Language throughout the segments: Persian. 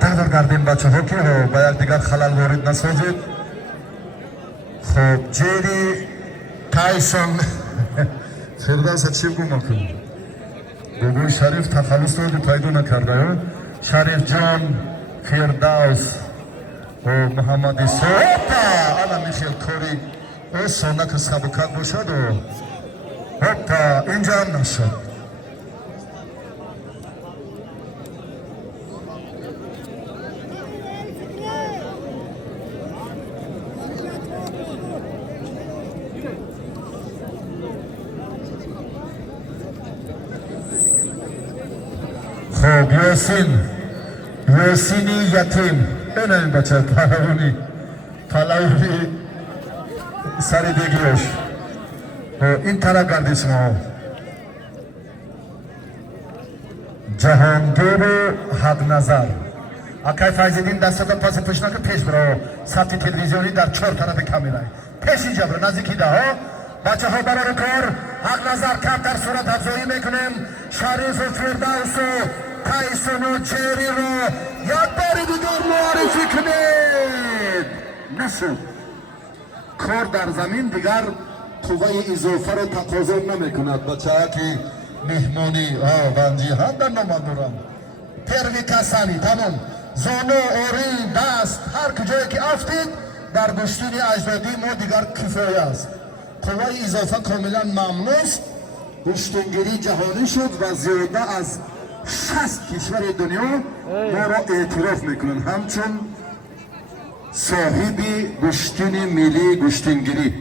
تقدر کردیم بچه ها که باید دیگر خلال وارد نسازید. خب جری تایسون فردوس چی گمان کنیم بگوی شریف تخلص رو پیدا نکرده. شریف جان فردوس و محمد سوپا انا میخیل کوری و سونک سبکت باشد و هپا اینجا هم نشد. خب یاسینی یتیم این این بچه پلاونی سری دیگیش این طرف گردیش ما جهانگیر حق نظر اکای فایزیدین دسته دا پاس پشنا که پیش برو سطح تلویزیونی در 4 طرف کامیرای پیش اینجا برو نزدیکی ده ها بچه ها برای کار حق نظر کم در صورت افزایی میکنیم. شریف و فردوس و تایسون و جری رو یک باری دیگر معرفی کنید. نشد کار در زمین دیگر قوه اضافه رو تقاضا نمیکند. بچه ها که مهمانی بندی هم در نمادورم پروی کسانی تمام زانو اوری دست هر کجایی که افتید در گشتین اجدادی ما دیگر کفایه است. قوه اضافه کاملا ممنوع است. گشتنگیری جهانی شد و زیاده از 60 کشور دنیا ما را اعتراف میکنن همچون صاحبی گشتین ملی گشتنگیری.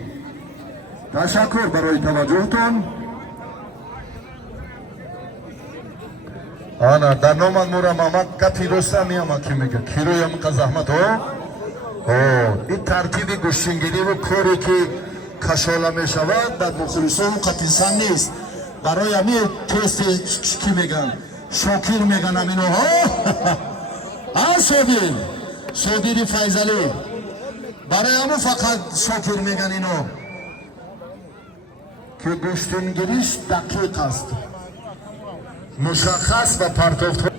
تشکر برای توجهتون. آنا در نام مورا ماما کپی روستا میام که میگه کیروی هم که زحمت ها این ترتیب گشتنگیری و کاری که کشاله می شود در مخلصان قطعیسان نیست. برای همین تست کی میگن شاکر میگن همینو ها صابیر فیضلی برای همون فقط شاکر میگن اینو که گشتنگیریش دقیق است مشخص و پرتافت.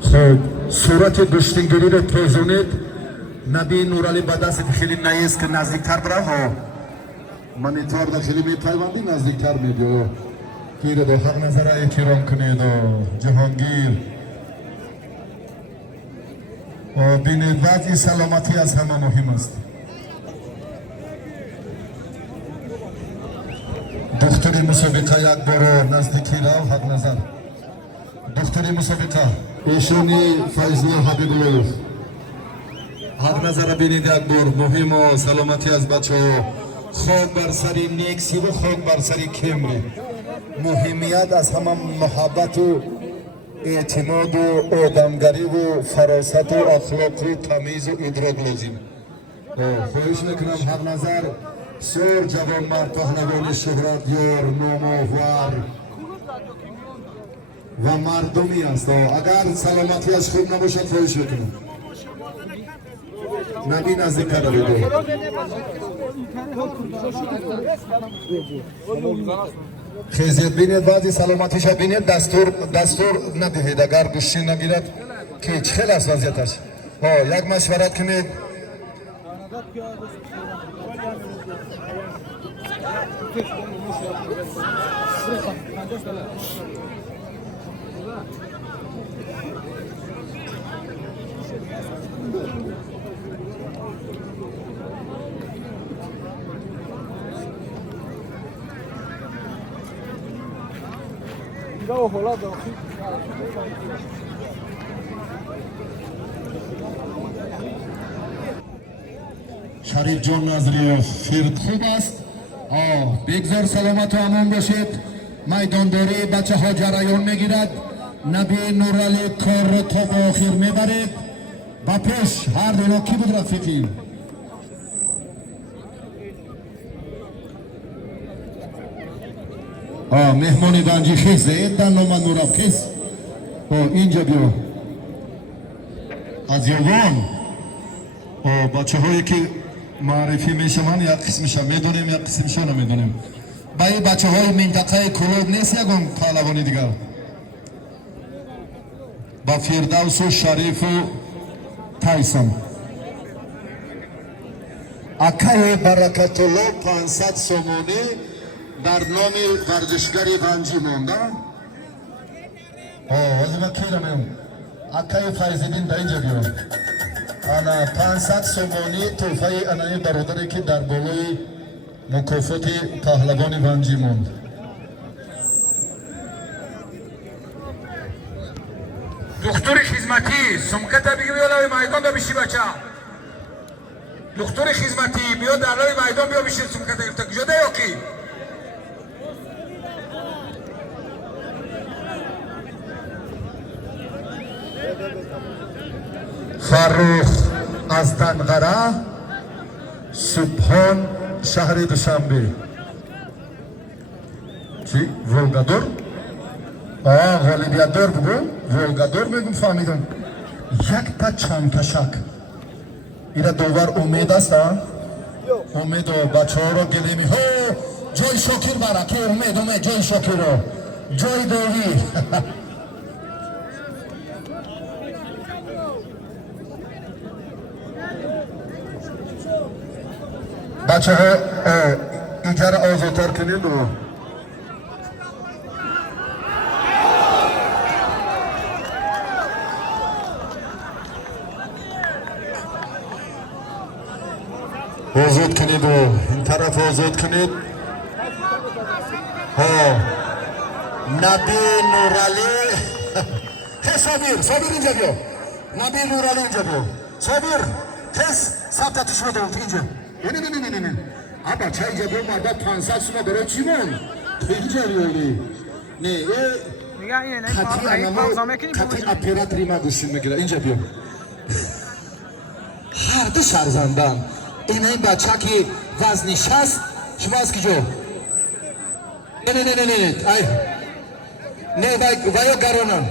خب صورت گشتنگیری رو توضونید. نبی نورالی با دست خیلی نیست که نزدیکتر برای منیتار دا خیلی میپیوندی نزدیکتر میدیو گیره دو حق نظر احترام کنید و جهانگیر و بینید وضعی سلامتی از همه مهم است. دختری مسابقه یک بار نزدیکی رو حق نظر دختری مسابقه ایشونی فیضلی حبیبالله حق نظر بینید یک بار مهم و سلامتی از بچه ها خاک بر سری نیکسی و خاک بر سری کمری مهمیت از همه محبت و اعتماد و آدمگری و فراست و اخلاق و تمیز و ادراک لازم. خواهش میکنم حق نظر سر جوان مرد پهلوان شهرت یار نامآور و مردمی است. اگر سلامتی از خوب نباشد خواهش میکنم نبی نزدیک کرده خیزیت بینید بعضی سلامتیش بینید دستور ندهید اگر گوشی نگیرد که خیلی است وضعیتش. یک مشورت کنید شریف جان نظری فرد خوب است. بگذار سلامت و امان باشید. میدانداری بچه ها جریان میگیرد. نبی نورالی کار رو تا به آخر میبرید. با پیش هر دینا کی بود رفیقی؟ مهمانی بنجی خیزه در نام نورم خیز اینجا بیا از یوان بچه هایی که معرفی میشون یک قسمش میدونیم یک قسمش نمیدونیم با این بچه های منطقه کلوب نیست یکم پهلوانی دیگر با فردوس و شریف و تایسون اکای برکت الله 500 سومونی در نام ورزشگری بنجی مونده وزیما کیرمیم اکای فایزیدین در اینجا بیا انا 500 سومونی توفای انای برادری که در بالای مکافات پهلوان بنجی موند دکتر خدمتی سمکت بگی بیا لای میدان دا بشی بچه دکتر خدمتی بیا در لای میدان بیا بشی سمکت گرفته کجا ده یا کی فروخ از دنغره سبحان شهر دوشنبه چی؟ ولگادور؟ غالیبیادور بگو ولگادور میگم فهمیدم یک تا چند کشک ایره دوبار امید است امید و بچه ها رو گلیمی جای شاکر برا که امید جای شاکر رو جای دوی بچه ها ایجار آزادتر کنید و آزاد کنید و این طرف آزاد کنید نبی نورالی صابر اینجا بیا نبی نورالی اینجا بیا صابر کس ثبتتش رو دارم اینجا نه ابا چه اینجا بیا مردا 500 سومه برای چی من اینجا بیایی نه کتی اپیرات ریما گوشین میگیره اینجا بیا هر دو سرزندن این بچه که وزنش هست شما از کجا نه وایو گرانن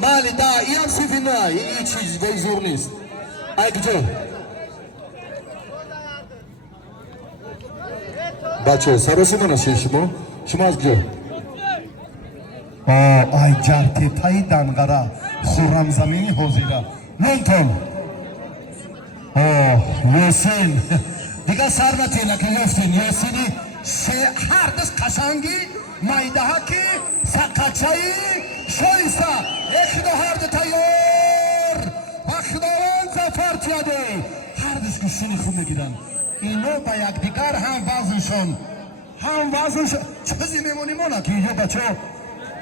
مالی دا این سیفی نه این چیز وی زور نیست ای کجا بچه سروسی مناسی شما از کجا ای جرتی پای دنگره خورم زمینی حوزیره نونتون یاسین دیگه سر نتینا که یافتین یاسینی هر دست قشنگی مایده ها که سقچایی شایسته اخدا هر ده تیار و خداوند زفر تیاده هر دست گشتینی خوب میگیرن اینو با یک دیگر هم وزنشون چیزی میمونی مونا که اینجا بچه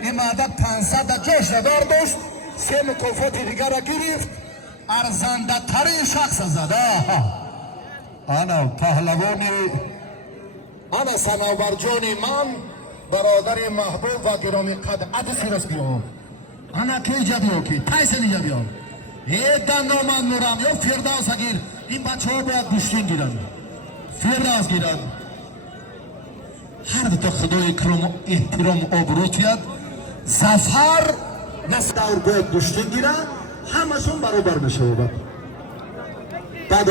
این مادر 500 جاش ندار داشت 3 مکافاتی دیگر را گرفت ارزنده ترین شخص زده انا پهلوانی انا سناورجانی من برادر محبوب و گرامی قدر عدسی رست بیام انا که ایجا بیام که تایسن ایجا بیام ایدن نومن نورم یا فردوس گیر این بچه ها باید گوشتین گیرن فردوس گیرن هر دو خدای اکرام احترام آبروتیت زفر نستور باید گوشتین گیرن همشون برابر میشه بعد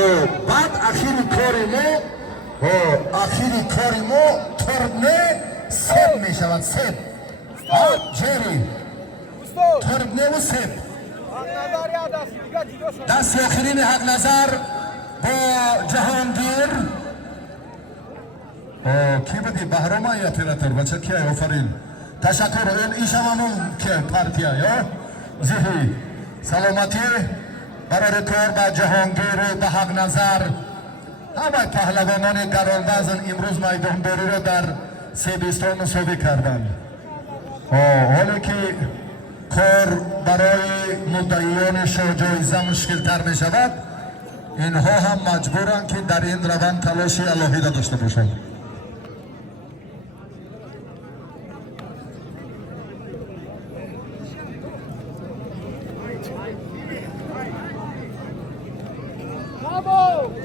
اخیری کاری ما تربنه سب میشود سب جری تربنه و سب دست آخرین حق نظر با جهانگیر کی بدی بهرام یا تیراتور بچه کی آفرین تشکر این شمامون که پارتیا یا زهی سلامتی برای کار با جهانگیر به حق نظر همه پهلوانان گرانوزن امروز میدان بری را در سیبستان مساوی کردند حالا که کار برای مدعیان جایزه مشکل تر می شود اینها هم مجبورند که در این روند تلاشی الهی داشته باشند Bravo!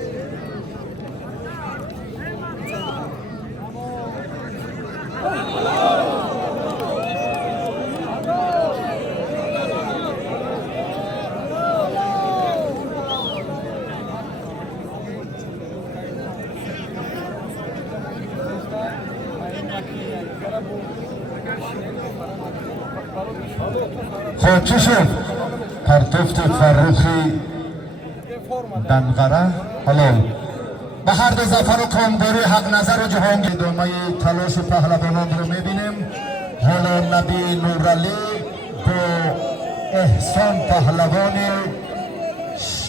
خب چی شد؟ پرتفت فرخی دنقره حالا به هر دو ظفر و کامگاری حق نظر و جهانگیر ادامه تلاش پهلوانان رو میبینیم. حالا نبی نورعلی با احسان پهلوان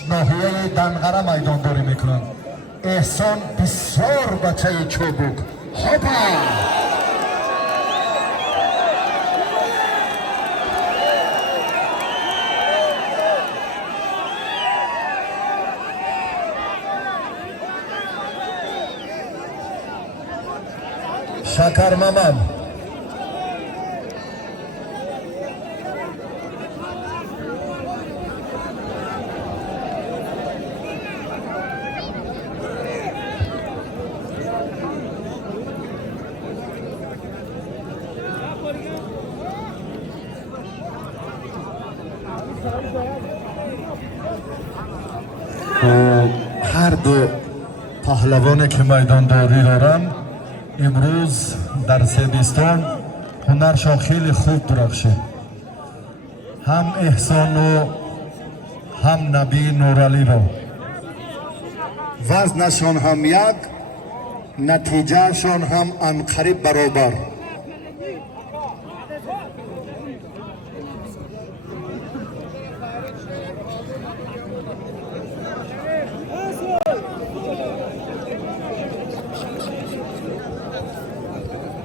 ناحیه دنقره میدانداری میکنن. احسان بسیار بچه چوبوک هاپا شکر مامان هر دو پهلوانی که میدانداری دارن امروز در سیبستان هنرشان خیلی خوب درخشید. هم احسان و هم نبی نورعلی را وزنشان هم یک، نتیجه شان هم انقریب برابر.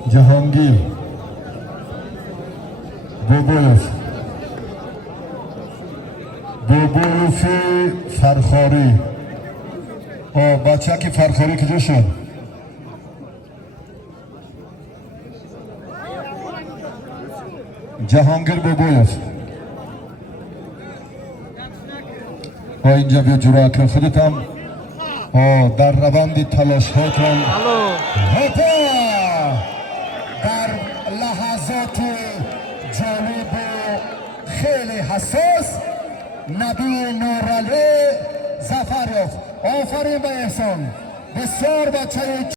جهانگیر بوبویف فرخاری بچه که فرخاری کجا شد؟ جهانگیر بوبویف اینجا بیا جورا کن خودت هم در روند تلاش هاتون در لحظات جالب و خیلی حساس نبی نورعلی ظفر یافت. آفرین به احسان، بسیار بچه